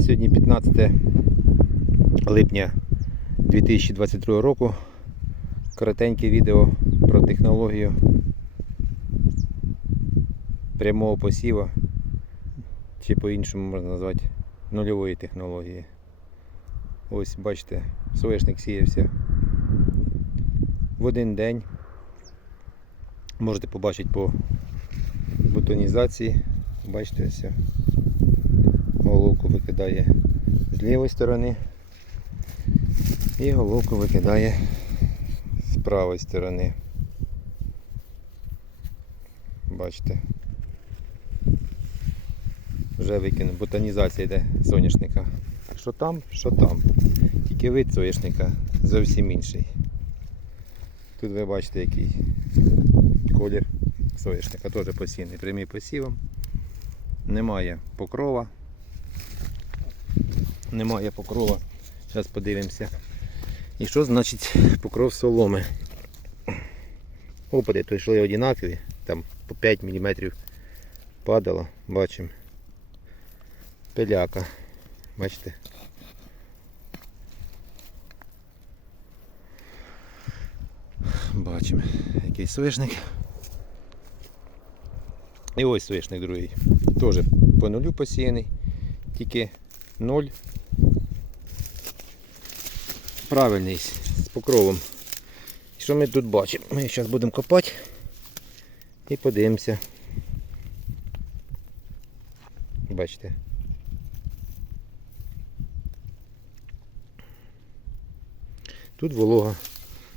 Сьогодні 15 липня 2022 року. Коротеньке відео про технологію прямого посіва, чи по-іншому можна назвати нульової технології. Ось бачите, соняшник сіявся в один день. Можете побачити по бутонізації. Бачите, ось. Викидає з лівої сторони і головку викидає з правої сторони. Бачите. Вже викинув. Бутонізація йде соняшника. Що там, що там. Тільки вид соняшника зовсім інший. Тут ви бачите який колір соняшника, теж посіяний прямим посівом. Немає покрова. Немає покрова. Зараз подивимося. І що значить покров соломи? Опади то йшли однакові, там по 5 мм падало, бачимо. Пиляка. Бачите? Бачимо, який соєшник. І ось соєшник другий. Теж по нулю посіяний, тільки 0. Правильний з покровом. Що ми тут бачимо? Ми зараз будемо копати і подивимося. Бачите. Тут волога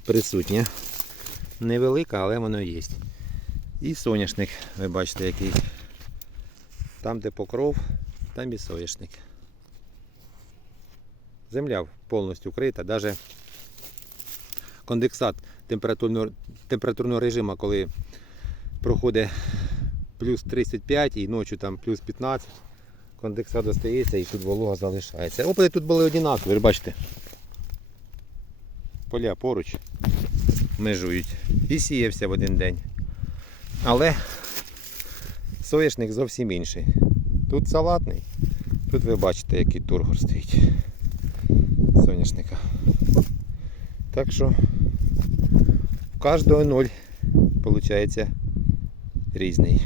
присутня. Невелика, але воно є. І соняшник, ви бачите, який. Там, де покров, там і соняшник. Земля повністю вкрита, навіть конденсат температурного, температурного режиму, коли проходить плюс 35 і ночі там плюс 15, конденсат достається і тут волога залишається. Опити тут були однакові, бачите. Поля поруч межують. І сіявся в один день. Але соняшник зовсім інший. Тут салатний, тут ви бачите, який тургор стоїть соняшника. Так що у кожного ноль виходить різний.